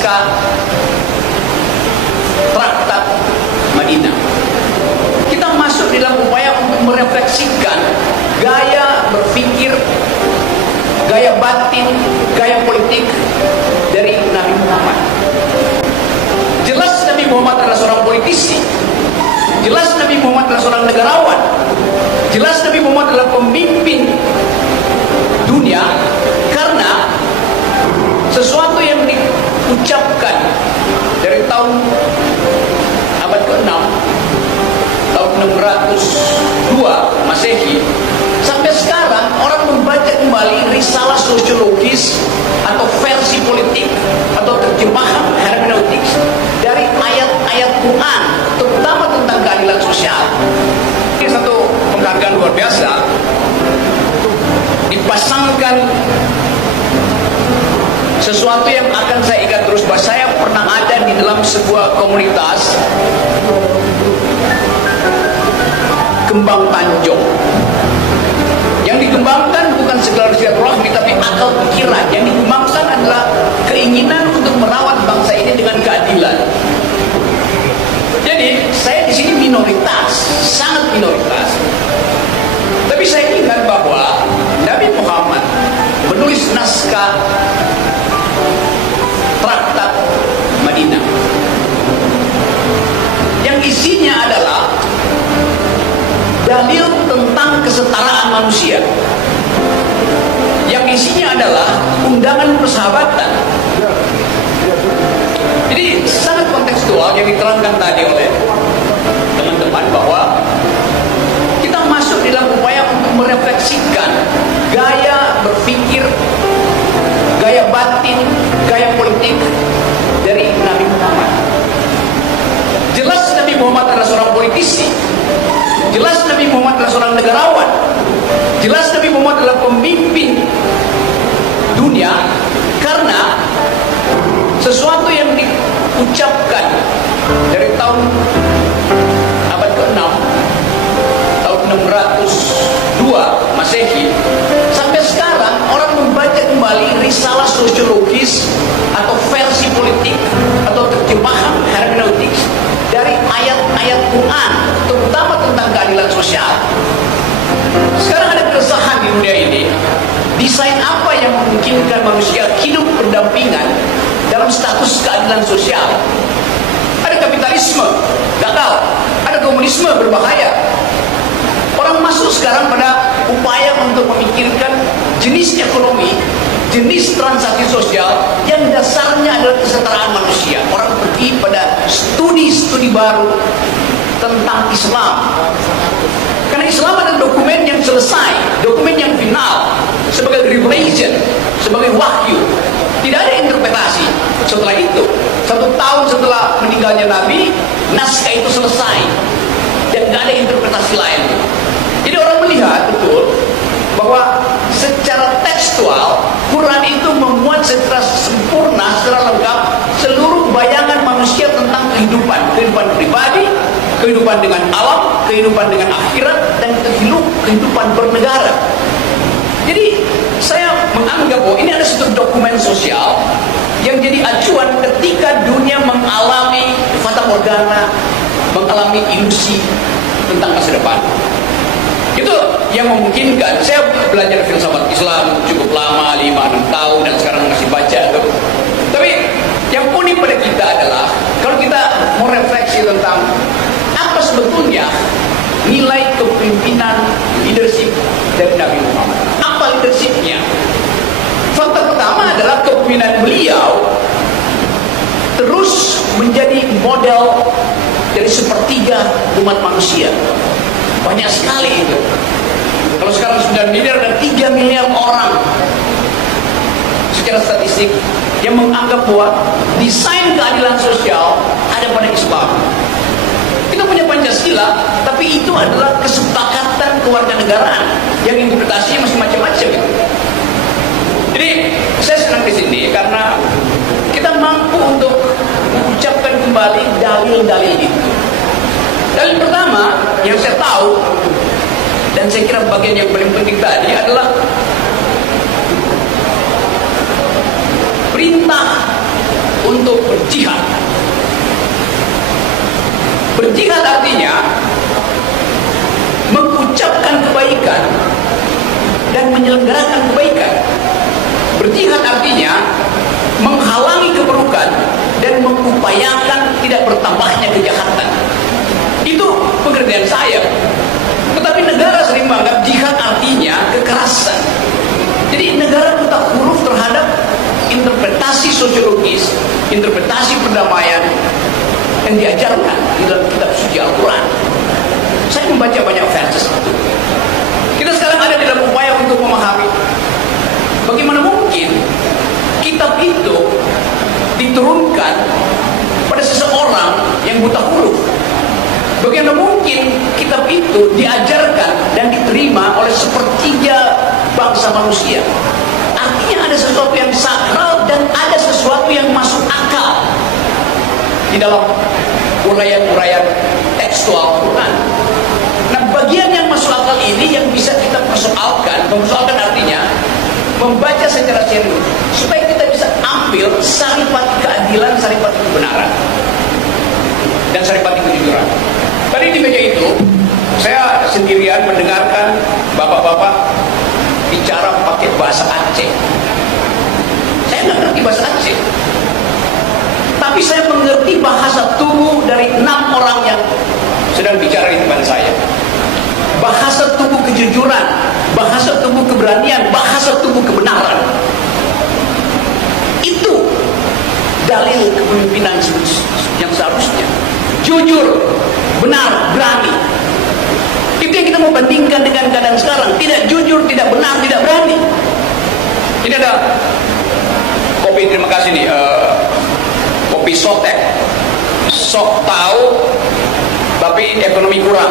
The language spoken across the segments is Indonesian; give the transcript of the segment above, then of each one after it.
naskah Traktat Madinah. Kita masuk dalam upaya untuk merefleksikan gaya berpikir, gaya batin, gaya politik dari Nabi Muhammad. Jelas Nabi Muhammad adalah seorang politisi. Jelas Nabi Muhammad adalah seorang negarawan. Jelas Nabi Muhammad adalah pemimpin dunia, karena sesuatu yang diucapkan dari tahun abad ke-6, tahun 602 Masehi sampai sekarang, orang membaca kembali risalah sosiologis atau versi politik atau terjemahan hermeneutik dari ayat-ayat Quran, terutama tentang keadilan sosial. Ini satu penghargaan luar biasa, dipasangkan sesuatu yang akan saya ingat terus, bahwa saya pernah ada di dalam sebuah komunitas kembang tanjung. Yang dikembangkan bukan sekedar silaturahmi, tapi akal pikiran. Yang dikembangkan adalah keinginan untuk merawat bangsa ini dengan keadilan. Jadi saya di sini minoritas, sangat minoritas. Tapi saya ingat bahwa Nabi Muhammad menulis naskah Traktat Madinah yang isinya adalah dalil tentang kesetaraan manusia, yang isinya adalah undangan persahabatan. Jadi sangat kontekstual yang diterangkan tadi oleh teman-teman, bahwa kita masuk dalam upaya untuk merefleksikan gaya berpikir, gaya batin, gaya politik dari Nabi Muhammad. Jelas Nabi Muhammad adalah seorang politisi. Jelas Nabi Muhammad adalah seorang negarawan. Jelas Nabi Muhammad adalah pemimpin dunia, karena sesuatu yang diucapkan dari tahun abad ke-6, tahun 602 Masehi sampai sekarang, orang membaca kembali risalah sosiologis atau versi politik atau terjemahan hermeneutik dari ayat-ayat Quran, terutama tentang keadilan sosial. Sekarang ada keresahan di dunia ini, desain apa yang memungkinkan manusia hidup berdampingan dalam status keadilan sosial? Ada kapitalisme, gagal. Ada komunisme, berbahaya. Orang masuk sekarang pada upaya untuk memikirkan jenis ekonomi, jenis transaksi sosial yang dasarnya adalah kesetaraan manusia. Orang pergi pada studi-studi baru tentang Islam, karena Islam adalah dokumen yang selesai, dokumen yang final, sebagai revelation, sebagai wahyu. Tidak ada interpretasi. Setelah itu, 1 tahun setelah meninggalnya Nabi, naskah itu selesai dan tidak ada interpretasi lain. Jadi orang melihat betul bahwa secara tekstual Quran itu memuat secara sempurna, secara lengkap seluruh bayangan manusia tentang kehidupan pribadi, kehidupan dengan alam, kehidupan dengan akhirat, dan kehidupan bernegara. Jadi saya menganggap bahwa ini ada satu dokumen sosial yang jadi acuan ketika dunia mengalami fata morgana, mengalami ilusi tentang masa depan. Itu yang memungkinkan. Saya belajar filsafat Islam cukup lama, 5-6 tahun, dan sekarang masih baca. Tapi yang unik pada kita adalah kalau kita mau refleksi tentang apa sebetulnya nilai kepemimpinan leadership dari Nabi Muhammad. Apa leadershipnya? Fakta pertama adalah kepemimpinan beliau terus menjadi model dari sepertiga umat manusia. Banyak sekali itu. Kalau sekarang 9 miliar dan 3 miliar orang secara statistik yang menganggap bahwa desain keadilan sosial ada pada Islam. Kita punya Pancasila, tapi itu adalah kesepakatan kewarganegaraan yang interpretasinya masih macam-macam. Jadi saya senang di sini karena kita mampu untuk mengucapkan kembali dalil-dalil itu. Dalil pertama yang saya tahu, dan saya kira bagian yang paling penting tadi adalah perintah untuk berjihad. Berjihad artinya mengucapkan kebaikan dan menyelenggarakan kebaikan. Berjihad artinya menghalangi keburukan dan mengupayakan tidak bertambahnya kejahatan. Itu pengertian saya. Tetapi negara sering menganggap jihad artinya kekerasan. Jadi negara buta huruf terhadap interpretasi sosiologis, interpretasi perdamaian yang diajarkan di dalam kitab suci Al-Quran. Saya membaca banyak verses itu. Kita sekarang ada dalam upaya untuk memahami bagaimana mungkin kitab itu diturunkan pada seseorang yang buta huruf. Bagaimana mungkin kitab itu diajarkan dan diterima oleh sepertiga bangsa manusia. Artinya ada sesuatu yang sakral dan ada sesuatu yang masuk akal di dalam uraian-uraian tekstual Quran. Nah, bagian yang masuk akal ini yang bisa kita persoalkan. Mempersoalkan artinya membaca secara serius supaya kita bisa ambil saripati keadilan, saripati kebenaran, dan saripati kejujuran. Tadi di meja itu saya sendirian mendengarkan bapak-bapak bicara pakai bahasa Aceh. Saya nggak ngerti bahasa Aceh, tapi saya mengerti bahasa tubuh dari 6 orang yang sedang bicara di depan saya. Bahasa tubuh kejujuran, bahasa tubuh keberanian, bahasa tubuh kebenaran. Itu dalil kepemimpinan yang seharusnya jujur, benar, berani. Itu yang kita mau bandingkan dengan keadaan sekarang. Tidak jujur, tidak benar, tidak berani. Ini ada kopi, terima kasih nih, kopi Sotek. Sok tahu tapi ekonomi kurang.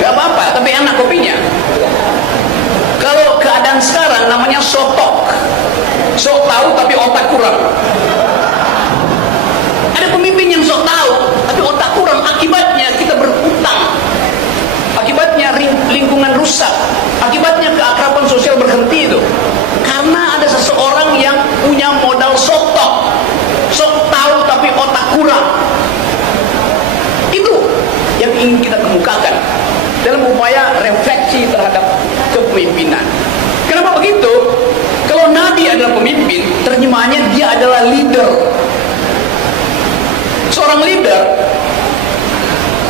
Gak apa-apa, tapi enak kopinya. Kalau keadaan sekarang namanya sotok. Sok tahu tapi otak kurang. Ada pemimpin yang sok tahu tapi otak kurang. Akibatnya kita berutang. Akibatnya lingkungan rusak. Akibatnya keakraban sosial berhenti itu. Karena ada seseorang yang punya modal sotok. Sok tahu tapi otak kurang. Itu yang ingin kita kemukakan dalam upaya refleksi terhadap kepemimpinan. Kenapa begitu? Kalau Nabi adalah pemimpin, terjemahannya dia adalah leader. Seorang leader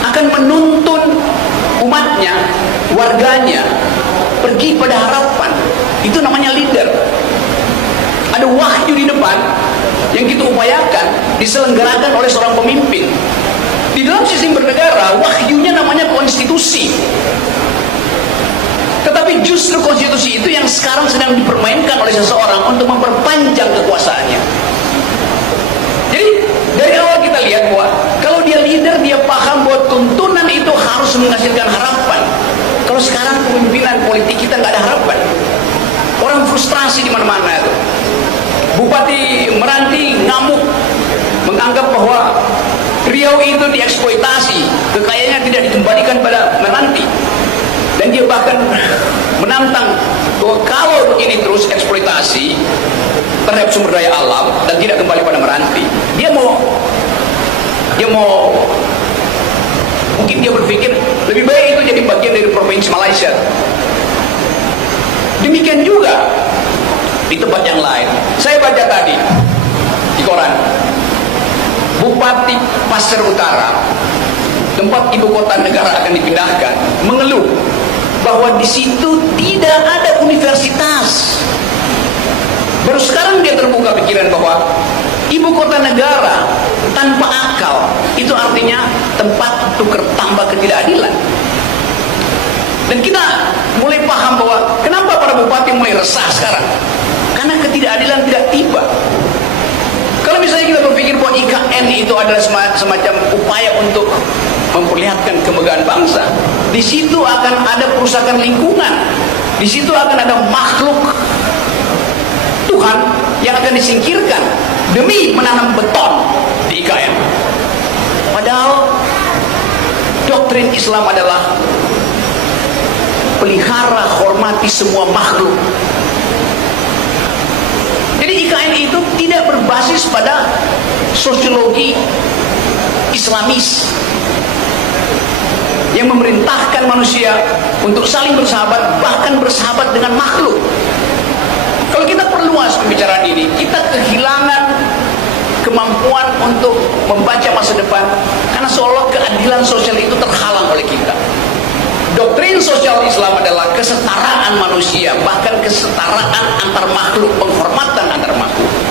akan menuntun umatnya, warganya, pergi pada harapan. Itu namanya leader. Ada wahyu di depan yang kita upayakan diselenggarakan oleh seorang pemimpin. Di dalam sistem bernegara, wahyunya namanya konstitusi. Tetapi justru konstitusi itu yang sekarang sedang dipermainkan oleh seseorang untuk memperpanjang kekuasaannya. Jadi dari awal kita lihat bahwa kalau dia leader, dia paham bahwa tuntunan itu harus menghasilkan harapan. Kalau sekarang kepemimpinan politik kita nggak ada harapan. Orang frustrasi di mana-mana itu. Bupati Meranti ngamuk, menganggap bahwa Riau itu dieksploitasi, kekayaannya tidak dikembalikan pada Meranti. Dan dia bahkan menantang bahwa kalau ini terus eksploitasi terhadap sumber daya alam dan tidak kembali pada Meranti, dia mau mungkin dia berpikir lebih baik itu jadi bagian dari provinsi Malaysia. Demikian juga di tempat yang lain. Saya baca tadi di koran, Bupati Pasir Utara, tempat ibu kota negara akan dipindahkan, mengeluh bahwa di situ tidak ada universitas. Baru sekarang dia terbuka pikiran bahwa ibu kota negara tanpa akal itu artinya tempat tukar tambah ketidakadilan. Dan kita mulai paham bahwa kenapa para bupati mulai resah sekarang, karena ketidakadilan tidak tiba. Kalau misalnya kita berpikir bahwa IKN itu adalah semacam upaya untuk memperlihatkan kemegahan bangsa, di situ akan ada perusakan lingkungan, di situ akan ada makhluk Tuhan yang akan disingkirkan demi menanam beton di IKN. Padahal doktrin Islam adalah pelihara, hormati semua makhluk. Jadi IKN itu tidak berbasis pada sosiologi Islamis yang memerintahkan manusia untuk saling bersahabat, bahkan bersahabat dengan makhluk. Kalau kita perluas pembicaraan ini, kita kehilangan kemampuan untuk membaca masa depan, karena seolah keadilan sosial itu terhalang oleh kita. Doktrin sosial Islam adalah kesetaraan manusia, bahkan kesetaraan antar makhluk, penghormatan antar makhluk.